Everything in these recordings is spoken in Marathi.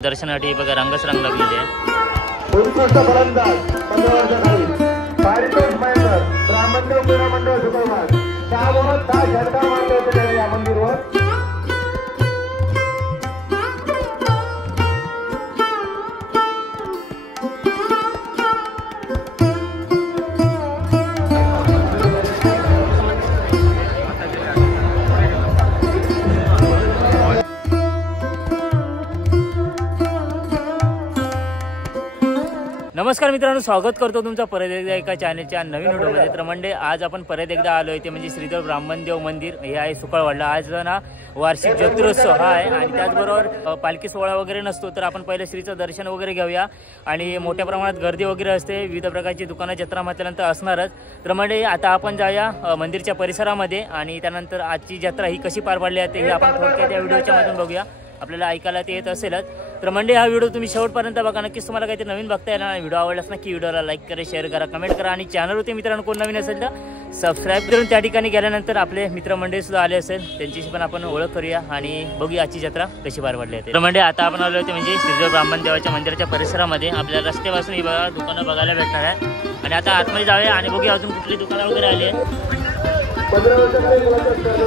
दर्शनासाठी बघा रंगच रंग लागलेले आहे. उत्कृष्ट फलंदाज 15 वर्षाखाली पारितोष महेंद्र ब्राह्मणदेव क्रीडा मंडळ शुक्रवार 6 ओव्हर 6 षटकार मारले होते या मंदिरवर. नमस्कार मित्रांनो, स्वागत करतो तुमचं परत एकदा एका चॅनलच्या नवीन व्हिडिओमध्ये. तर म्हणजे आज आपण परत एकदा आलो आहे ते म्हणजे श्रीधर ब्राह्मणदेव मंदिर हे आहे सुकळवाडला. आज ना वार्षिक जत्रोत्सव हा आहे आणि त्याचबरोबर पालखी सोहळा वगैरे नसतो. तर आपण पहिले श्रीचं दर्शन वगैरे घेऊया आणि मोठ्या प्रमाणात गर्दी वगैरे असते, विविध प्रकारची दुकानं जत्रा म्हटल्यानंतर असणारच. तर म्हणजे आता आपण जाऊया मंदिरच्या परिसरामध्ये आणि त्यानंतर आजची जत्रा ही कशी पार पडली आहे ते आपण थोडक्यात या व्हिडिओच्या मधून बघूया. आपल्याला ऐकायला ते येत असेलच. तर म्हणजे हा व्हिडिओ तुम्ही शेवटपर्यंत बघा, नक्कीच तुम्हाला काहीतरी नवीन बघता येणार. व्हिडिओ आवडलाच नक्की व्हिडिओला लाईक करा, शेअर करा, कमेंट करा आणि चॅनलवरती मित्रांनो कोण नवीन असेल तर सबस्क्राईब करून त्या ठिकाणी गेल्यानंतर आपले मित्रमंडळी सुद्धा आले असेल त्यांच्याशी पण आपण ओळख करूया आणि बघूया आजची जत्रा कशी पार पडली आहे. तर म्हणजे आता आपण आलो होते म्हणजे श्रीधर ब्राह्मणदेवाच्या मंदिराच्या परिसरामध्ये. आपल्याला रस्त्यापासून ही बघा दुकानं बघायला भेटणार आहे आणि आता आतमध्ये जाऊया आणि बघूया अजून कुठली दुकानं वगैरे आली आहे.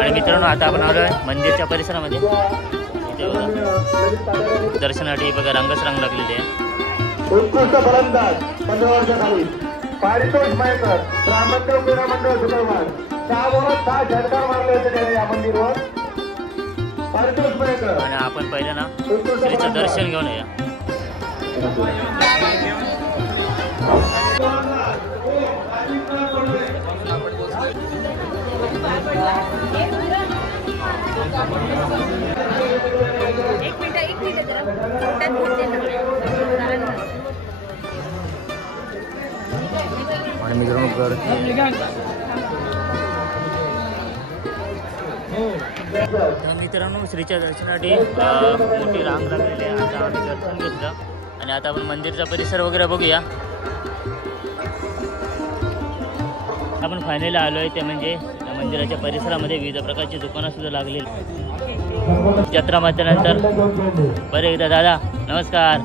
आणि मित्रांनो आता आपण आलो आहे मंदिरच्या परिसरामध्ये. दर्शनासाठी बघा रंगच रंग लागलेले आहे. उत्कृष्ट फलंदाज 15 वर्षाखाली पारितोष महेंद्र ब्राह्मणदेव क्रीडा मंडळ शुक्रवार 6 ओव्हर 6 षटकार मारले होते या मंदिरवर. पारितोष महेंद्र आणि आपण पहिलं ना श्रीचं दर्शन घेऊन या. आणि मित्रांनो श्रीच्या दर्शनासाठी मोठी रांग लागलेली आहे. आता आम्ही दर्शन घेतलं आणि आता आपण मंदिरचा परिसर वगैरे बघूया. आपण फायनली आलो आहे ते म्हणजे मंदिराच्या परिसरामध्ये विविध प्रकारची दुकानं सुद्धा लागलेली. जत्रा म्हटल्यानंतर बरं एकदा दादा नमस्कार.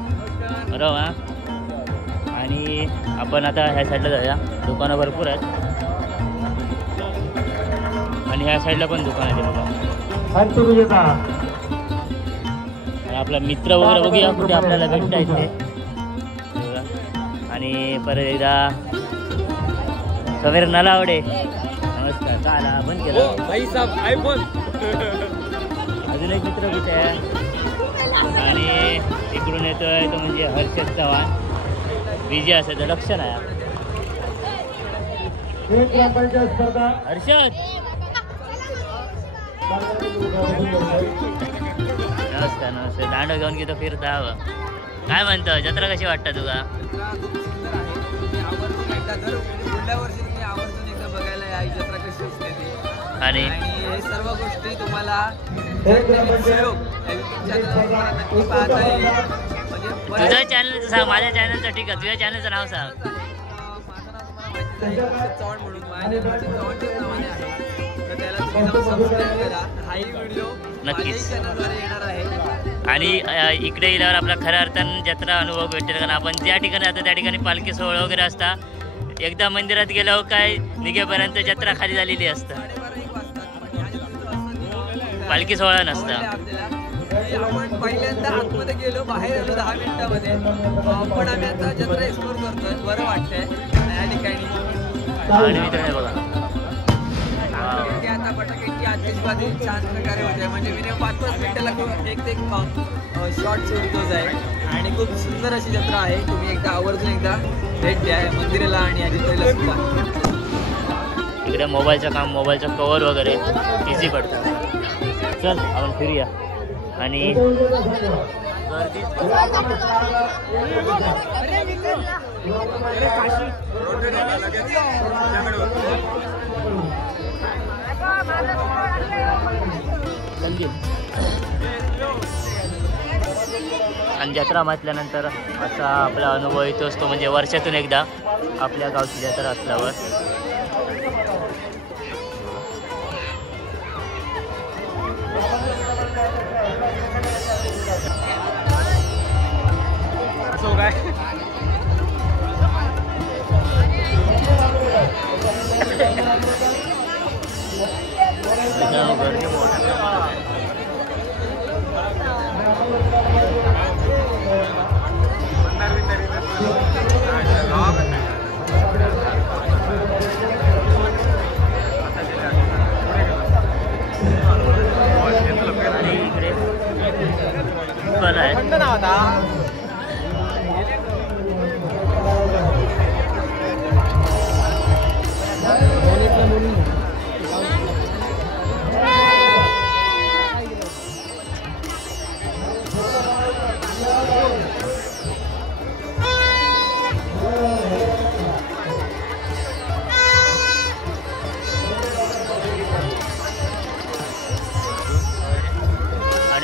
बरोबर हा. आणि आपण आता ह्या साईडला जाऊया, दुकानं भरपूर आहेत आणि ह्या साईडला पण दुकान आहे बघा. आपला मित्र वगैरे बघूया कुठे आपल्याला भेटता येते. आणि परत एकदा समीर नलावडे नमस्कार. का आला बंद केलं भाई साहेब आयफोन. अजून एक मित्र कुठे आहे आणि इकडून येतोय तो म्हणजे हर्षद चव्हाण. विजय असायचं लक्षण आहे हर्षद. नमस्कार नमस्कार. दांडो घेऊन किती फिरता हवं. काय म्हणतो जत्रा कशी वाटतं तुला? आणि हे सर्व गोष्टी तुम्हाला तुझ्या चॅनलचं सांग, माझ्या चॅनलचं ठीक आहे, तुझ्या चॅनलचं नाव सांग. चव्हाण म्हणून माझ्या चव्हाणच्याच नावाने आहे, तर त्याला तुम्ही जाऊन सबस्क्राईब करा. हाही व्हिडिओ नक्कीच चॅनलद्वारे येणार आहे. आणि इकडे गेल्यावर आपला खऱ्या अर्थानं जत्रा अनुभव भेटेल. कारण आपण ज्या ठिकाणी जातो त्या ठिकाणी पालखी सोहळा वगैरे असता. एकदा मंदिरात गेल्यावर काय निघेपर्यंत जत्रा खाली झालेली असतं, पालखी सोहळा नसता. आपण पहिल्यांदा आतमध्ये गेलो, बाहेर आलो 10 मिनिटामध्ये, पण आम्ही आता जत्रा एक्सप्लोर करतोय. बरं वाटतंय या ठिकाणी. आणि मित्रांनो बघा आता बटाट्याची आतिषबाजी छान प्रकारे होते. म्हणजे मी 5-5 मिनिटाला एक शॉर्ट शूट आहे आणि खूप सुंदर अशी जत्रा आहे. तुम्ही एकदा आवर्जून एकदा भेट द्या मंदिराला आणि या जत्रेला सुद्धा. इकडे मोबाईलचं काम, मोबाईलचं कवर वगैरे इझी पडतं. चल आपण फिरूया. आणि गर्दी आणि जत्रा म्हटल्यानंतर असा आपला अनुभव येतो असतो म्हणजे वर्षातून एकदा आपल्या गावची जत्रा असल्यावर. आणि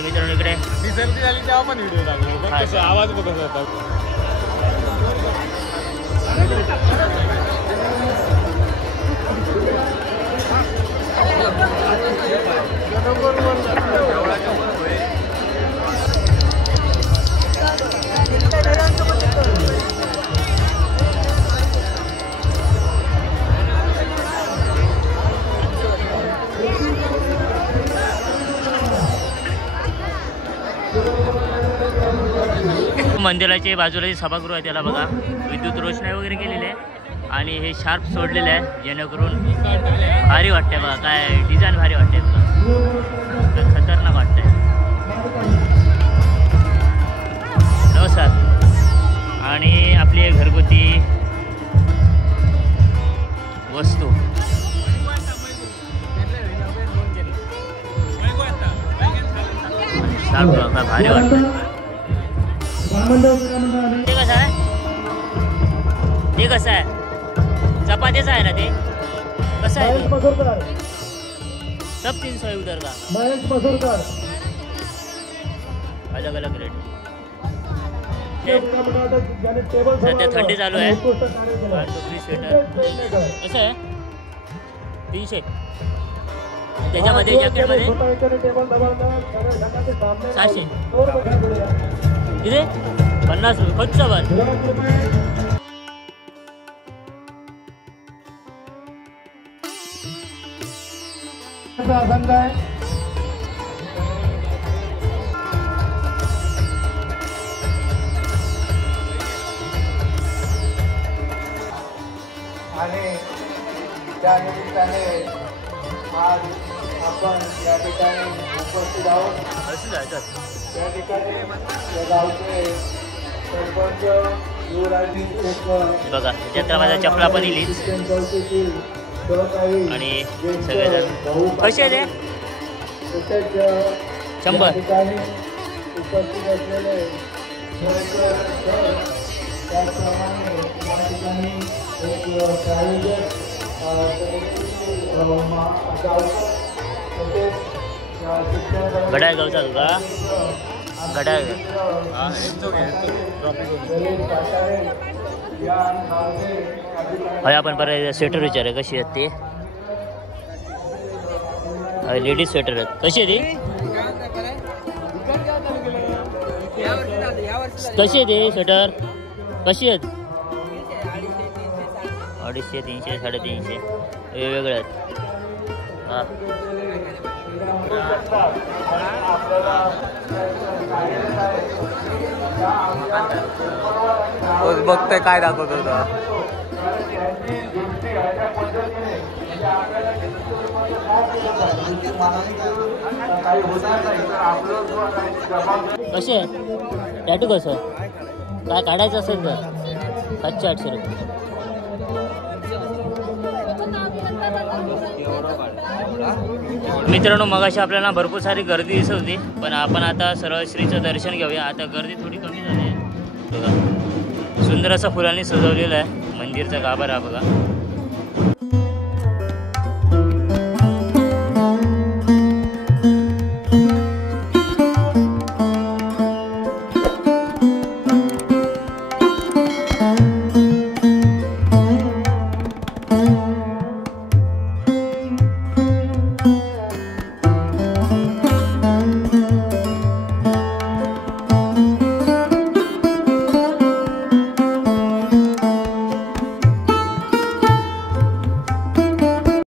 मित्रांनो इकडे विसर्जन झाली तेव्हा पण व्हिडिओ टाकले कसे आवाज बघत होता. मंदिराच्या बाजूला जे सभागृह आहे त्याला बघा विद्युत रोषणाई वगैरे केलेली आहे आणि हे शार्प सोडलेलं आहे जेणेकरून भारी वाटते बघा. काय डिझाईन भारी वाटते बघा, खतरनाक वाटतंय. नमस्कार. आणि आपली घरगुती वस्तू शार्प बघा, भारी वाटतं. ते कसं आहे, ते कसं आहे, चपातीचं आहे ना ते, कसं आहे सब 300 है उधर का, अलग अलग रेट. सध्या थंडी चालू आहे. स्वेटर कसं आहे 300. त्याच्यामध्ये जॅकेटमध्ये 600. इथे 50 रुपये खर्च वर. संघ आहे आणि त्या निमित्ताने आज आपण या ठिकाणी उपस्थित आहोत. त्या ठिकाणी या गावचे सरपंच युवराजी बघा जत्रा माझ्या चपला पण इलीच आणि सगळेजण कसे आहे ते 100 उपस्थित असलेले त्याचप्रमाणे या ठिकाणी एक प्रायोजक घड्याळ गावचा तुका घड्याळ हय आपण परत स्वेटर विचारूया कशी आहेत ते. लेडीज स्वेटर आहेत कशी आहे ती, कशी आहे ते स्वेटर कशी आहेत. 250, 300, 350 वेगवेगळे आहेत. हां बघतोय काय दाखवत होता. कसे आहे टॅटू कसं काय काढायचं असेल तर 700-800 रुपये. मित्रांनो मगाशी आपल्याला भरपूर सारी गर्दी दिसत होती पण आपण आता सरळ श्रीचं दर्शन घेऊया. आता गर्दी थोडी कमी झाली आहे बघा. सुंदर असं फुलांनी सजवलेलं आहे मंदिरचा गाभारा बघा.